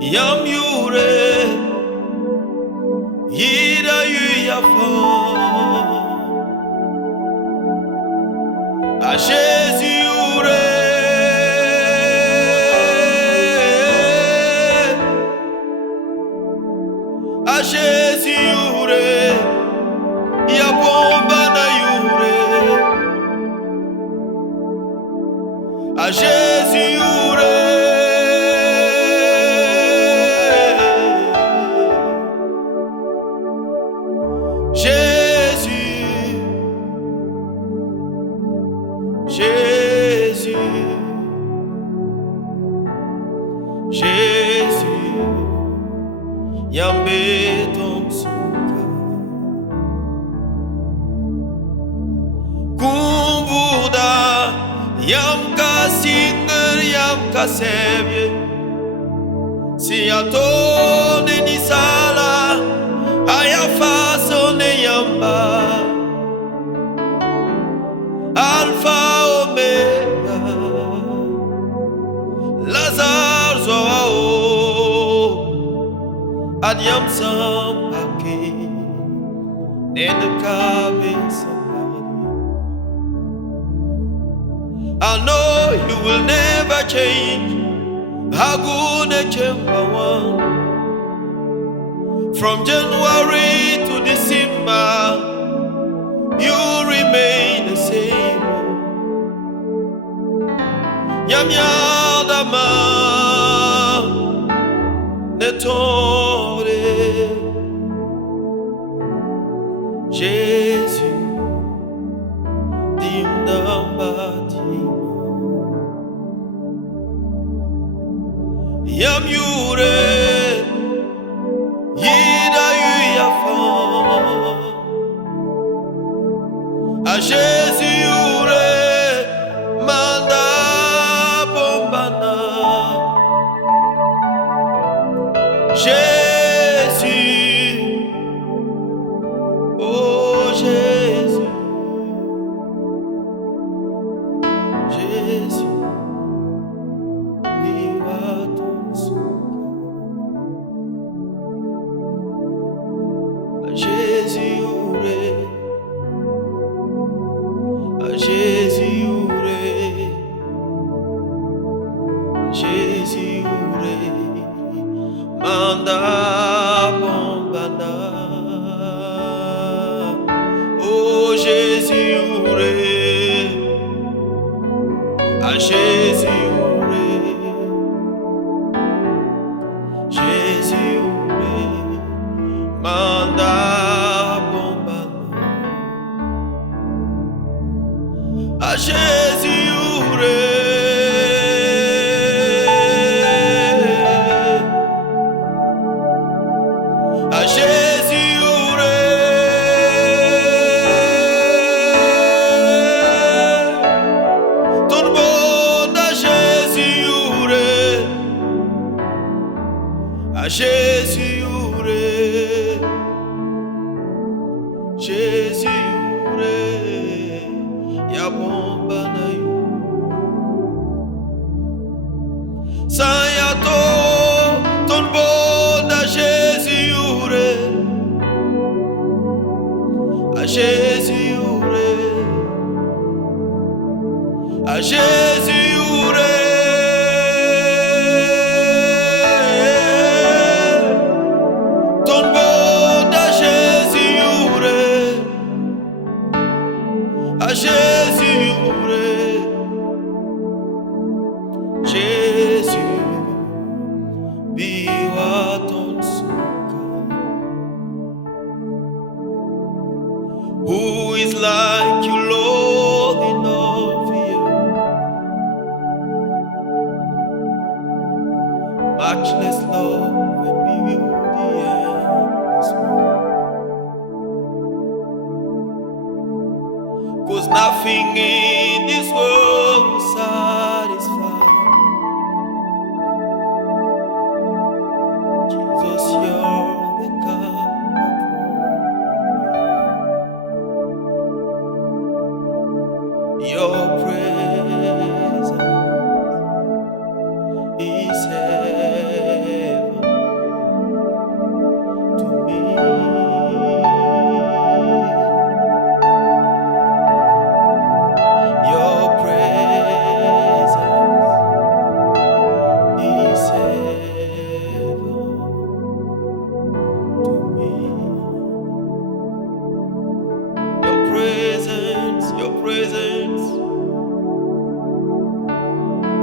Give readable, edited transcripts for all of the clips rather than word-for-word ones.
Yam yure, yida yuyafa. A Jésus yure, a Jésus yure, ya bomba na yure. A Jésus yure. Jésus, Jésus, Jésus, Yambe Tomsuka, Kumbuda, Yamka Singer, Yamka Sebye, Siatone Nisala, Ayafaso ne Yamba. Alpha Omega, Lazarus Zoao, Adiam Sampake, Nedekabe Sampake. I know you will never change. Hagune Chembawan. From January to December, you remain the same. Yam yadama netore. Jésus dimdambati. Yam yure yida yuyafa. A Jésus yure manda bombana. Jésus, oh Jésus, Jésus, viva ton soin. A Jésus yure. A Jésus yure, Jésus yure, manda bombana. Oh Jésus yure, a Jésus yure, Jésus yure, manda. A Jésus yure, a Jésus yure, tout le monde a Jésus yure, a Jésus yure, Jésus yure. Ya bomba na yo Sayato ton bonda Jésus yure. A Jésus yure, a Jésus yure, ton bonda Jésus yure. A Jésus yure, Jésus, biwa ton suka. Who is like you, Lord, in all the earth? Matchless love and beauty endless world. 'Cause nothing in this world will satisfy. Jesus, you're the God of your presence is heaven. presence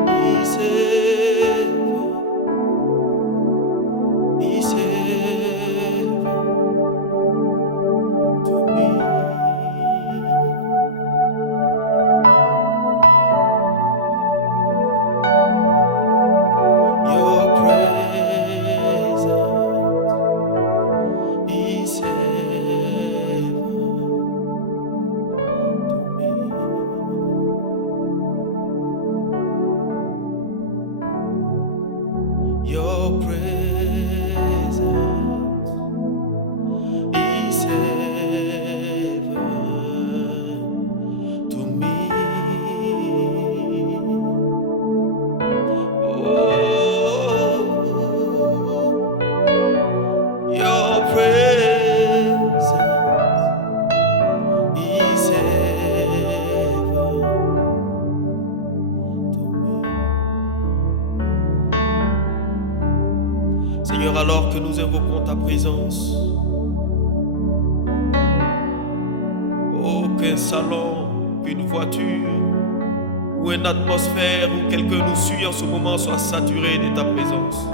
is heaven, is heaven to me. Your presence is heaven to me. Your presence is heaven to me. Oh, your presence is heaven to me. Seigneur, alors que nous invoquons ta présence, oh, qu'un salon, qu'une voiture, ou une atmosphère, où quelqu'un nous suit en ce moment soit saturé de ta présence.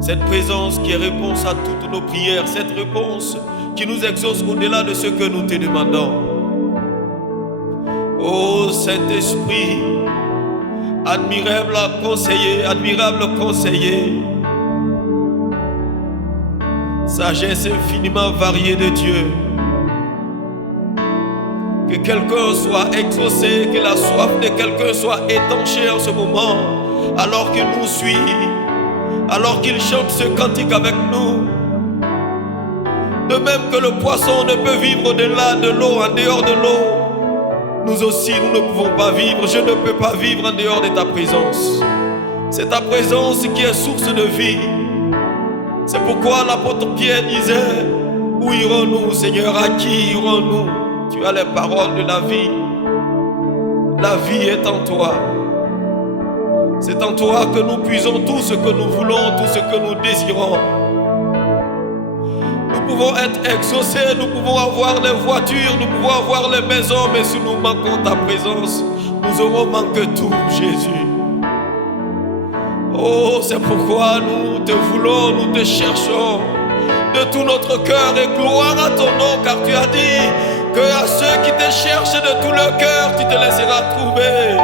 Cette présence qui est réponse à toutes nos prières, cette réponse qui nous exauce au-delà de ce que nous te demandons. Oh Saint-Esprit, admirable conseiller, sagesse infiniment variée de Dieu. Que quelqu'un soit exaucé, que la soif de quelqu'un soit étanchée en ce moment, alors qu'il nous suit, alors qu'il chante ce cantique avec nous. De même que le poisson ne peut vivre au-delà de l'eau, en dehors de l'eau, nous aussi nous ne pouvons pas vivre. Je ne peux pas vivre en dehors de ta présence. C'est ta présence qui est source de vie. C'est pourquoi l'apôtre Pierre disait: où irons-nous, Seigneur? À qui irons-nous? Tu as les paroles de la vie. La vie est en toi. C'est en toi que nous puisons tout ce que nous voulons, tout ce que nous désirons. Nous pouvons être exaucés, nous pouvons avoir les voitures, nous pouvons avoir les maisons, mais si nous manquons ta présence, nous aurons manqué tout, Jésus. Oh, c'est pourquoi nous te voulons, nous te cherchons de tout notre cœur, et gloire à ton nom, car tu as dit que à ceux qui te cherchent de tout leur cœur, tu te laisseras trouver.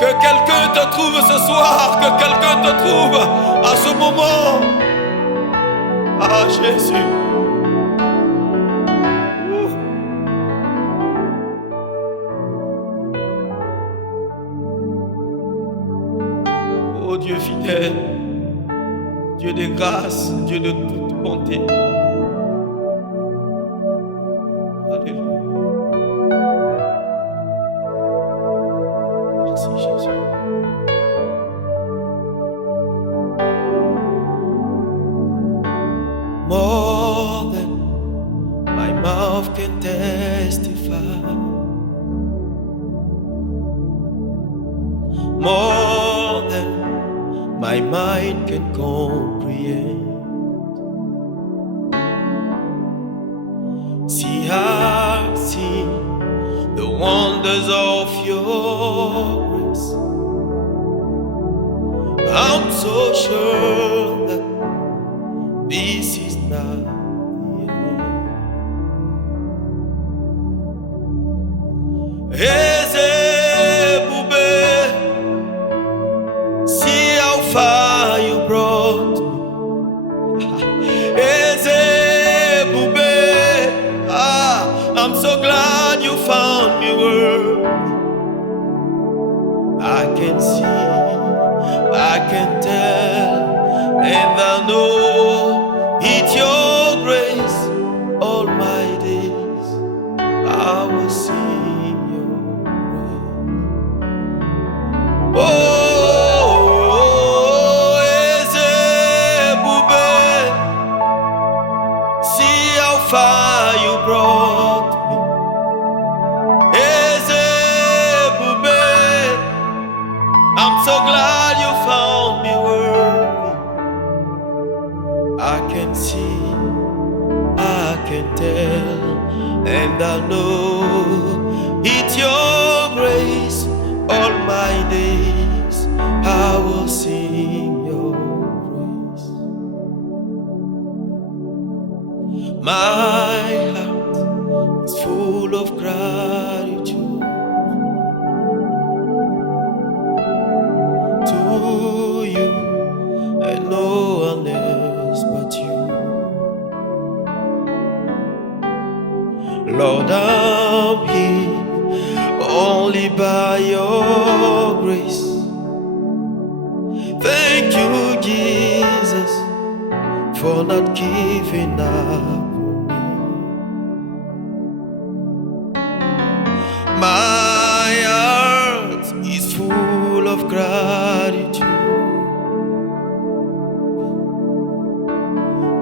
Que quelqu'un te trouve ce soir, que quelqu'un te trouve à ce moment. Ah Jésus. Oh Dieu fidèle, Dieu de grâce, Dieu de toute bonté. Alléluia. Merci Jésus. More than my mouth can testify, more than my mind can comprehend. See, I've seen the wonders of your grace. I'm so sure that this is not the end. Ezebube, see how far you brought me. Ezebube, I'm so glad you found me worthy. I can see, I can tell, and I know it's your grace. All my days I will sing your praise. Oh, Ezebube, see how far you brought me. Ezebube, I'm so glad you found me worthy. I can see, I can tell, and I know it's With your grace, all my days, I will sing your praise. My heart is full of gratitude to you and no one else but you. Lord, I'm here only by your grace. Thank you, Jesus, for not giving up on me. My heart is full of gratitude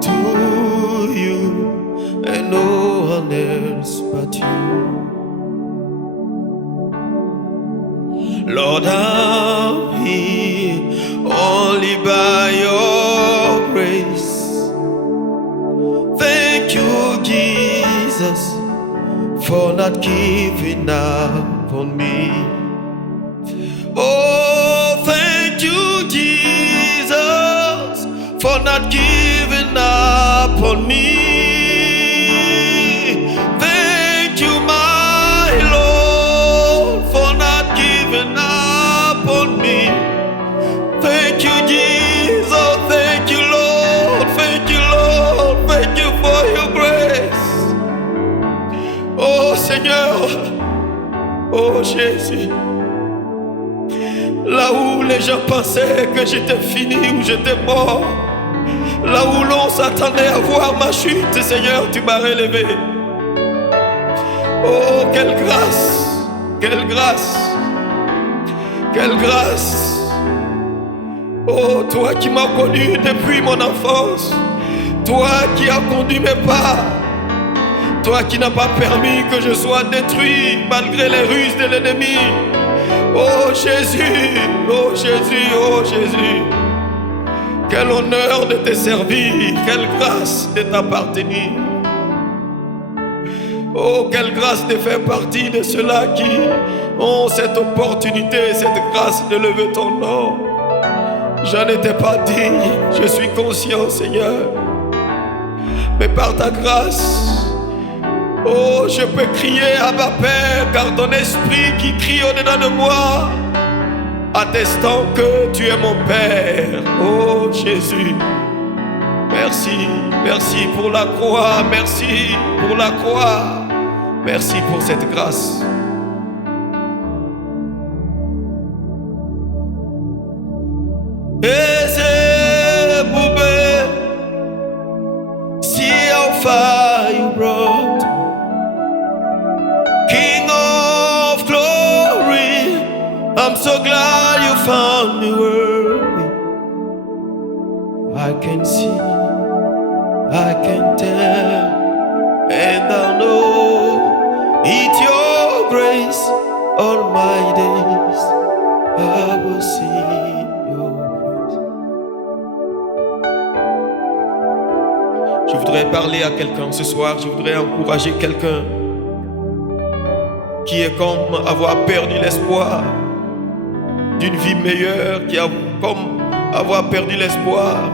to you and no one else but you. Lord, I'm here only by your grace. Thank you, Jesus, for not giving up on me. Oh, thank you, Jesus, for not giving up on me. Thank you, my Lord, for not giving up on me. Thank you, Jesus. Thank you, Lord. Thank you, Lord. Thank you for your grace. Oh Seigneur, oh Jésus, là où les gens pensaient que j'étais fini ou j'étais mort, là où l'on s'attendait à voir ma chute, Seigneur, tu m'as relevé. Oh, quelle grâce, quelle grâce, quelle grâce. Oh, toi qui m'as connu depuis mon enfance, toi qui as conduit mes pas, toi qui n'as pas permis que je sois détruit malgré les ruses de l'ennemi. Oh Jésus, oh Jésus, oh Jésus. Quel honneur de te servir, quelle grâce de t'appartenir. Oh, quelle grâce de faire partie de ceux-là qui ont cette opportunité, cette grâce de lever ton nom. J'en étais pas digne, je suis conscient, Seigneur. Mais par ta grâce, oh, je peux crier à ma Père, car ton esprit qui crie au-dedans de moi, attestant que tu es mon Père. Oh Jésus, merci, merci pour la croix, merci pour la croix, merci pour cette grâce. Eze bube, see how far you brought, King of glory. I'm so glad you found me worthy. I can see, I can tell, and I know it's your grace. All my days I will sing your praise. Je voudrais parler à quelqu'un ce soir, je voudrais encourager quelqu'un qui est comme avoir perdu l'espoir d'une vie meilleure, qui a comme avoir perdu l'espoir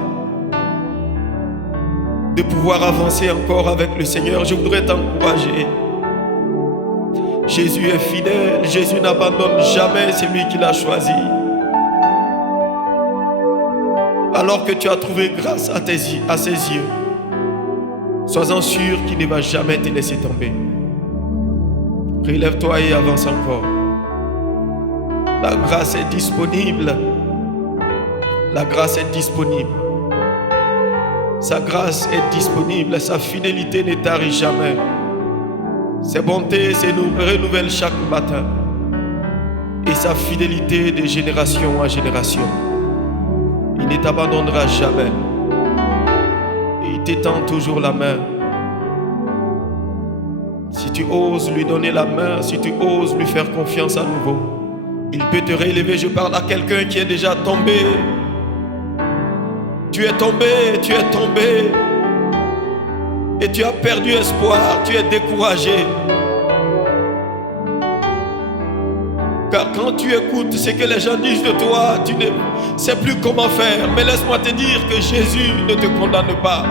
de pouvoir avancer encore avec le Seigneur. Je voudrais t'encourager. Jésus est fidèle, Jésus n'abandonne jamais celui qu'il a choisi. Alors que tu as trouvé grâce à ses yeux, sois-en sûr qu'il ne va jamais te laisser tomber. Relève-toi et avance encore. La grâce est disponible. La grâce est disponible. Sa grâce est disponible. Sa fidélité ne tarit jamais. Ses bontés se renouvellent chaque matin. Et sa fidélité de génération en génération. Il ne t'abandonnera jamais. Et il t'étend toujours la main. Si tu oses lui donner la main, si tu oses lui faire confiance à nouveau, il peut te relever. Je parle à quelqu'un qui est déjà tombé. Tu es tombé, tu es tombé. Et tu as perdu espoir, tu es découragé. Car quand tu écoutes ce que les gens disent de toi, tu ne sais plus comment faire. Mais laisse-moi te dire que Jésus ne te condamne pas.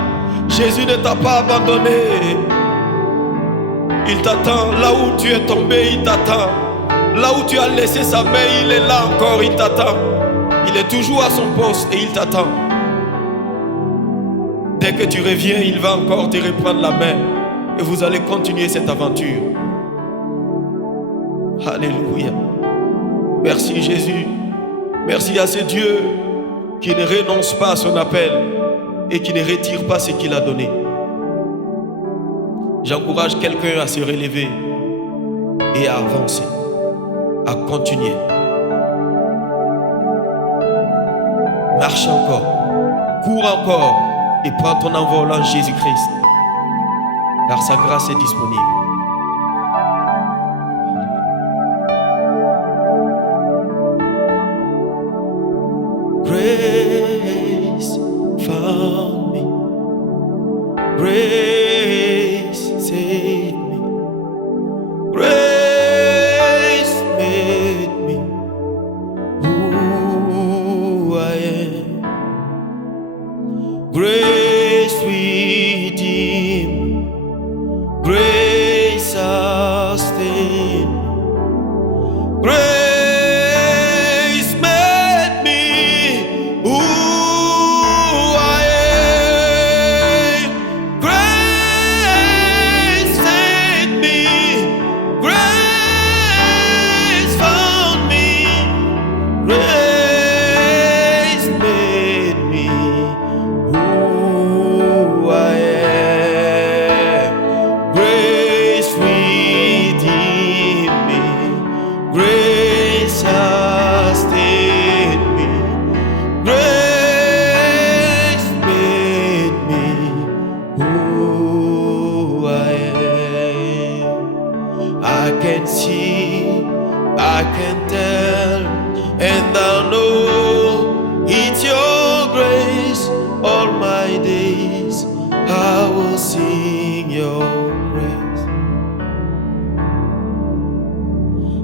Jésus ne t'a pas abandonné. Il t'attend. Là où tu es tombé, il t'attend. Là où tu as laissé sa main, il est là encore, il t'attend. Il est toujours à son poste et il t'attend. Dès que tu reviens, il va encore te reprendre la main. Et vous allez continuer cette aventure. Alléluia. Merci Jésus. Merci à ce Dieu qui ne renonce pas à son appel et qui ne retire pas ce qu'il a donné. J'encourage quelqu'un à se relever et à avancer, à continuer. Marche encore, cours encore et prends ton envol en Jésus-Christ, car sa grâce est disponible. Grace found me. Grace saved me. Grace made me who I am. Grace redeemed me. Grace sustained me. Grace I can tell, and I know it's your grace. All my days I will sing your praise.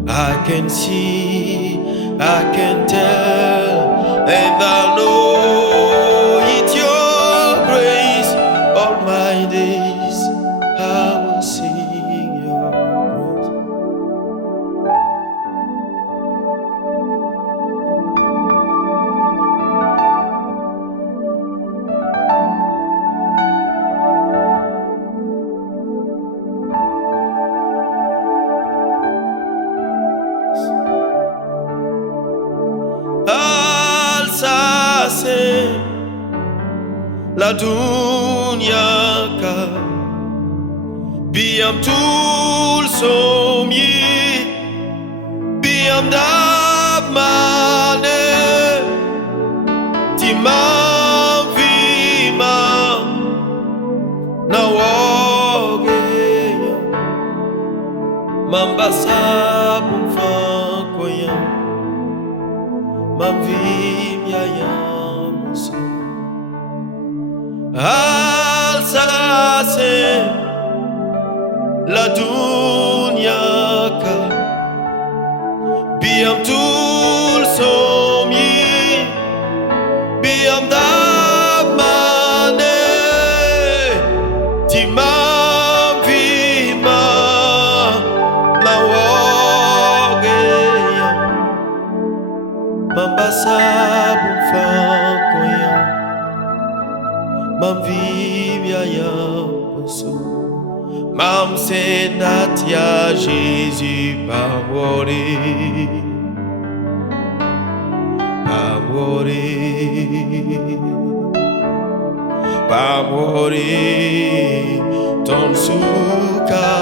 I can see, I can tell, and I know it's your grace. All my days I will sing your praise. La dunia ka biam tul somyi biam dab mane timam vima na woge mambasa kumfankoya mamvim yayamuso Alsase la dunia ka biam tul somyi biam damane timam vima mawogeya mambasa bumfankoya Mam vivia ya poso Mam senat ya Jésus pas mourir Pas mourir Pas mourir Ton souka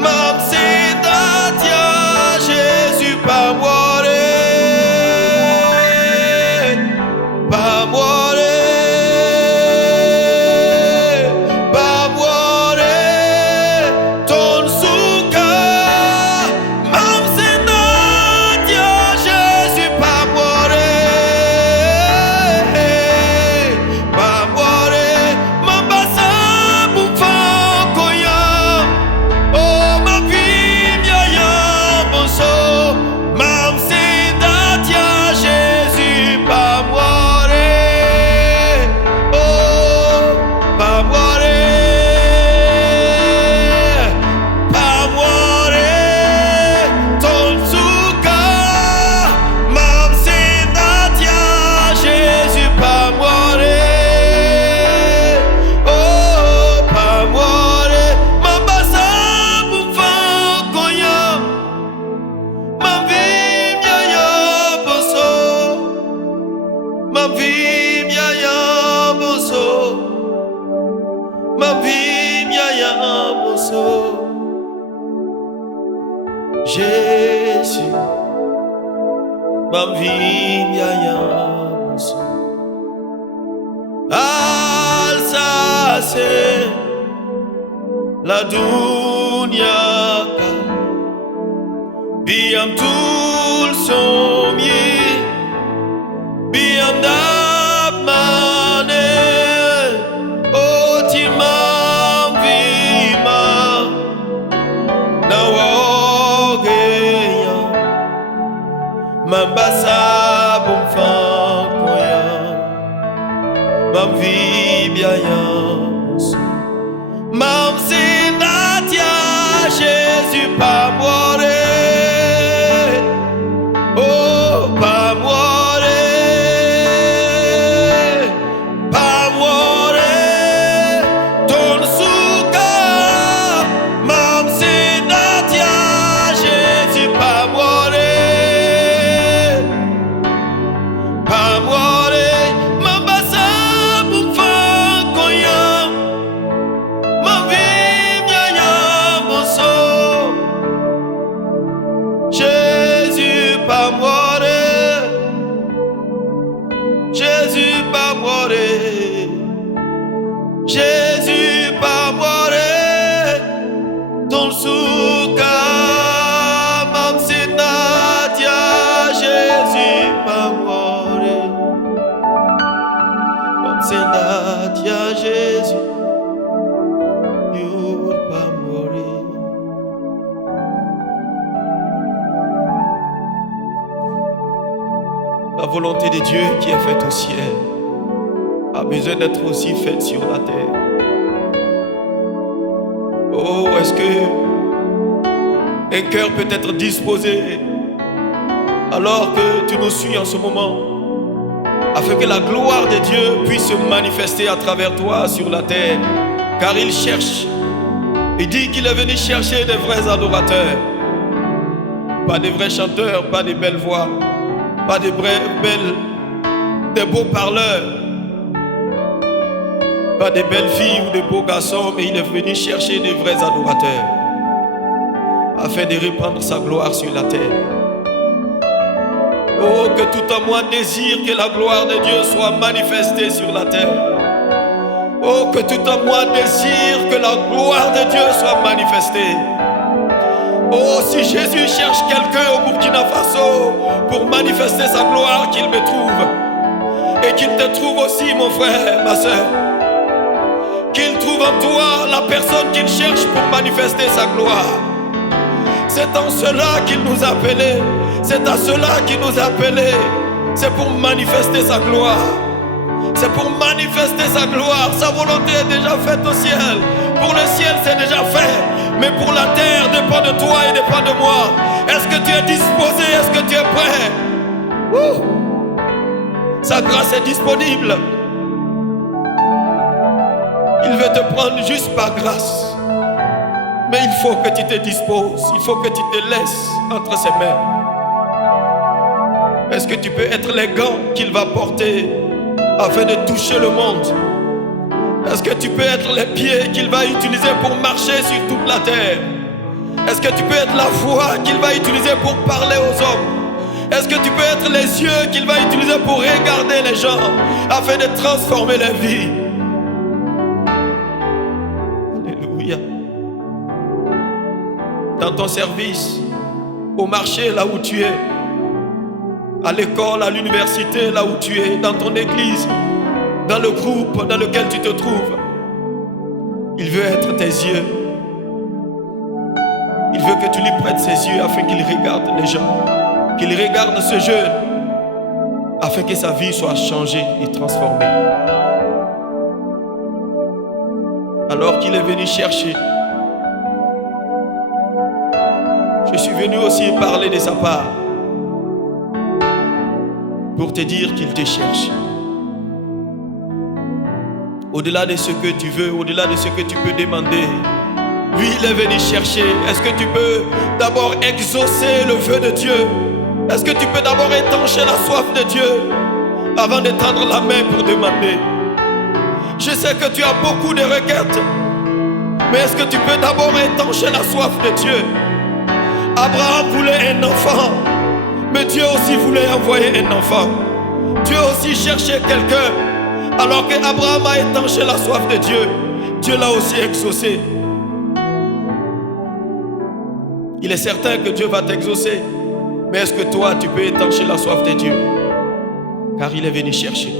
Mam senat ya Jésus pas mourir Pas mourir Vie Jésus, mamvinyaya muso. Alsace, la dunya ka, biam tul somye, biam damane, otimam vima, nawogeya, mambasa bomfankoya, mamvibyaya. Mam sinatia Jésus pas mourir, oh pas mourir, pas mourir, ton souka. Mam sinatia Jésus pas mourir, pas mourir, mam basa boufan koya. Jésus pas mourir, Jésus pas mourir, Jésus pas mourir, ton souka, mam sinatia, Jésus pas mourir, mam sinatia, Jésus, you pas mourir. La volonté de Dieu qui est faite au ciel a besoin d'être aussi faite sur la terre. Oh, est-ce que un cœur peut être disposé alors que tu nous suis en ce moment, afin que la gloire de Dieu puisse se manifester à travers toi sur la terre? Car il cherche, il dit qu'il est venu chercher des vrais adorateurs, pas des vrais chanteurs, pas des belles voix, pas des des beaux parleurs, pas des belles filles ou des beaux garçons, mais il est venu chercher des vrais adorateurs afin de répandre sa gloire sur la terre. Oh, que tout en moi désire que la gloire de Dieu soit manifestée sur la terre. Oh, que tout en moi désire que la gloire de Dieu soit manifestée. Oh, si Jésus cherche quelqu'un au Burkina Faso pour manifester sa gloire, qu'il me trouve. Et qu'il te trouve aussi, mon frère, ma soeur. Qu'il trouve en toi la personne qu'il cherche pour manifester sa gloire. C'est en cela qu'il nous a appelés. C'est à cela qu'il nous a appelés. C'est pour manifester sa gloire. C'est pour manifester sa gloire. Sa volonté est déjà faite au ciel. Pour le ciel, c'est déjà fait. Mais pour la terre, dépend de toi et dépend de moi. Est-ce que tu es disposé? Est-ce que tu es prêt? Sa grâce est disponible. Il veut te prendre juste par grâce. Mais il faut que tu te disposes. Il faut que tu te laisses entre ses mains. Est-ce que tu peux être les gants qu'il va porter afin de toucher le monde? Est-ce que tu peux être les pieds qu'il va utiliser pour marcher sur toute la terre? Est-ce que tu peux être la voix qu'il va utiliser pour parler aux hommes? Est-ce que tu peux être les yeux qu'il va utiliser pour regarder les gens afin de transformer les vies? Alléluia. Dans ton service, au marché, là où tu es, à l'école, à l'université, là où tu es, dans ton église, dans le groupe dans lequel tu te trouves, il veut être tes yeux. Il veut que tu lui prêtes ses yeux afin qu'il regarde les gens, qu'il regarde ce jeune, afin que sa vie soit changée et transformée. Alors qu'il est venu chercher, je suis venu aussi parler de sa part pour te dire qu'il te cherche. Au-delà de ce que tu veux, au-delà de ce que tu peux demander, lui, il est venu chercher. Est-ce que tu peux d'abord exaucer le vœu de Dieu? Est-ce que tu peux d'abord étancher la soif de Dieu avant de tendre la main pour demander? Je sais que tu as beaucoup de requêtes, mais est-ce que tu peux d'abord étancher la soif de Dieu Abraham voulait un enfant, mais Dieu aussi voulait envoyer un enfant. Dieu aussi cherchait quelqu'un. Alors qu'Abraham a étanché la soif de Dieu, Dieu l'a aussi exaucé. Il est certain que Dieu va t'exaucer. Mais est-ce que toi, tu peux étancher la soif de Dieu? Car il est venu chercher.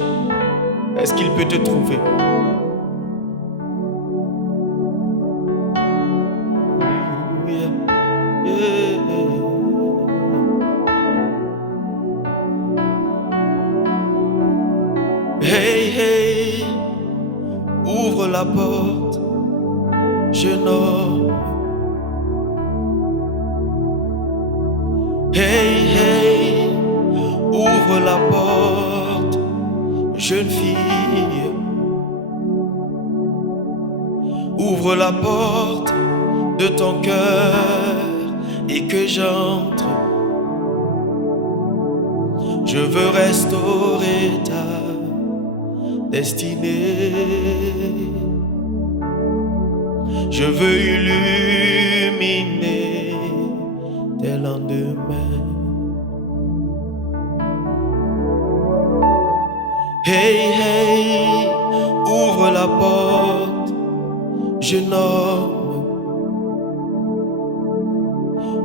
Est-ce qu'il peut te trouver? Hey, hey, ouvre la porte, jeune homme. Hey, hey, ouvre la porte, jeune fille. Ouvre la porte de ton cœur et que j'entre. Je veux restaurer ta destinée. Je veux illuminer tes lendemains. Hey, hey, ouvre la porte, jeune homme.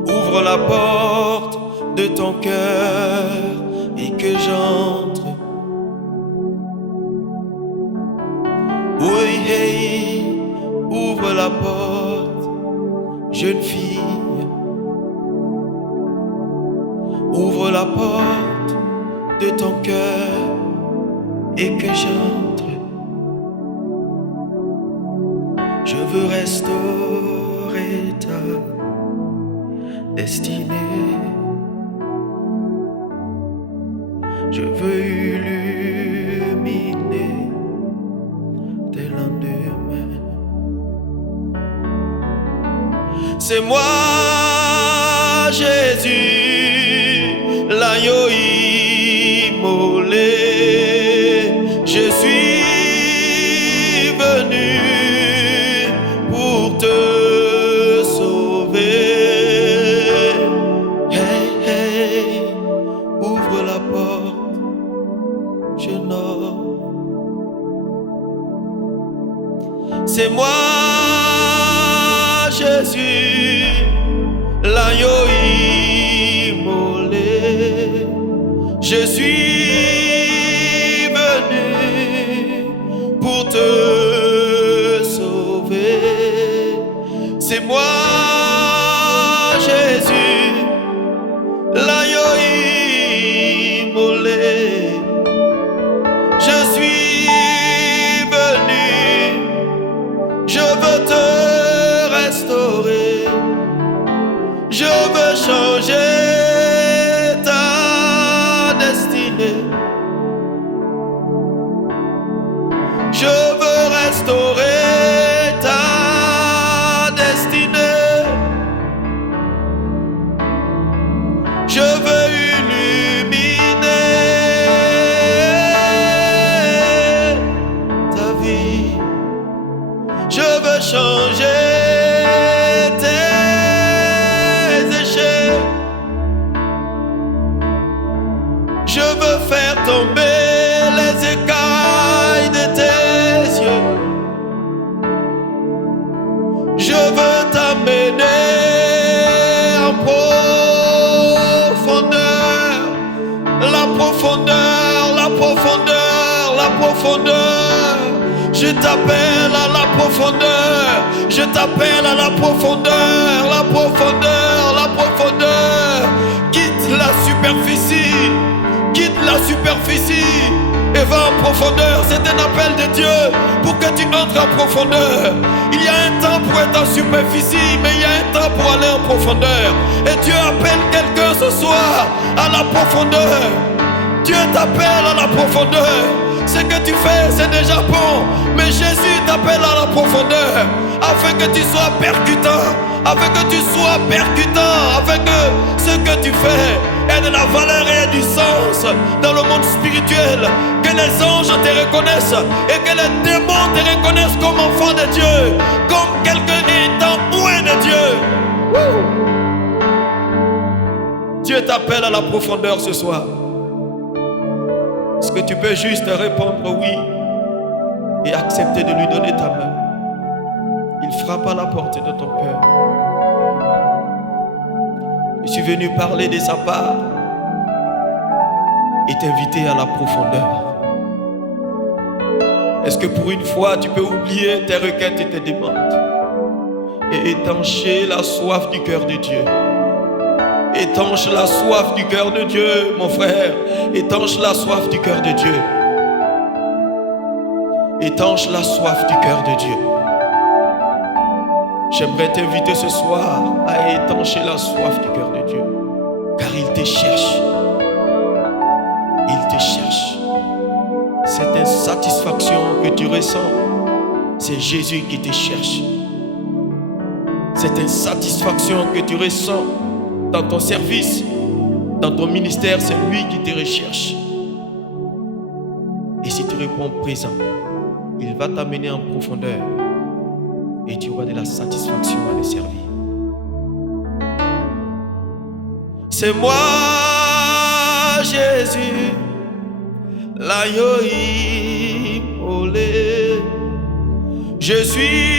Ouvre la porte de ton cœur et que j'entre. Oui, hey, ouvre la porte, jeune fille. Ouvre la porte de ton cœur et que j'entre. Je veux restaurer ta destinée. Je veux illuminer tes lendemains. C'est moi, Jésus, l'agneau immolé. Je suis venu pour te sauver. Hey, hey, ouvre la porte, jeune homme. C'est moi, Jésus, l'agneau immolé. Je suis venu pour te sauver. C'est moi, Jésus, l'agneau immolé. Je suis venu, je veux te restaurer. Je veux changer ta destinée. Je veux restaurer ta destinée. Je veux illuminer ta vie. Je veux changer tes échecs. Je veux faire tomber les écailles de tes yeux. Je veux t'amener en profondeur. La profondeur, la profondeur, la profondeur. Je t'appelle à la profondeur. Je t'appelle à la profondeur, la profondeur, la profondeur. Quitte la superficie. Quitte la superficie et va en profondeur. C'est un appel de Dieu pour que tu entres en profondeur. Il y a un temps pour être en superficie, mais il y a un temps pour aller en profondeur. Et Dieu appelle quelqu'un ce soir à la profondeur. Dieu t'appelle à la profondeur. Ce que tu fais, c'est déjà bon, mais Jésus t'appelle à la profondeur afin que tu sois percutant, afin que tu sois percutant, afin que ce que tu fais ait de la valeur et du sens dans le monde spirituel, que les anges te reconnaissent et que les démons te reconnaissent comme enfant de Dieu, comme quelqu'un étant loin de Dieu. Woo! Dieu t'appelle à la profondeur ce soir? Est-ce que tu peux juste répondre oui et accepter de lui donner ta main? Il frappe à la porte de ton cœur. Je suis venu parler de sa part et t'inviter à la profondeur. Est-ce que pour une fois tu peux oublier tes requêtes et tes demandes et étancher la soif du cœur de Dieu? Étanche la soif du cœur de Dieu, mon frère. Étanche la soif du cœur de Dieu. Étanche la soif du cœur de Dieu. J'aimerais t'inviter ce soir à étancher la soif du cœur de Dieu. Car il te cherche. Il te cherche. Cette insatisfaction que tu ressens, c'est Jésus qui te cherche. Cette insatisfaction que tu ressens dans ton service, dans ton ministère, c'est lui qui te recherche. Et si tu réponds présent, il va t'amener en profondeur et tu auras de la satisfaction à le servir. C'est moi, Jésus, l'agneau immolé. Je suis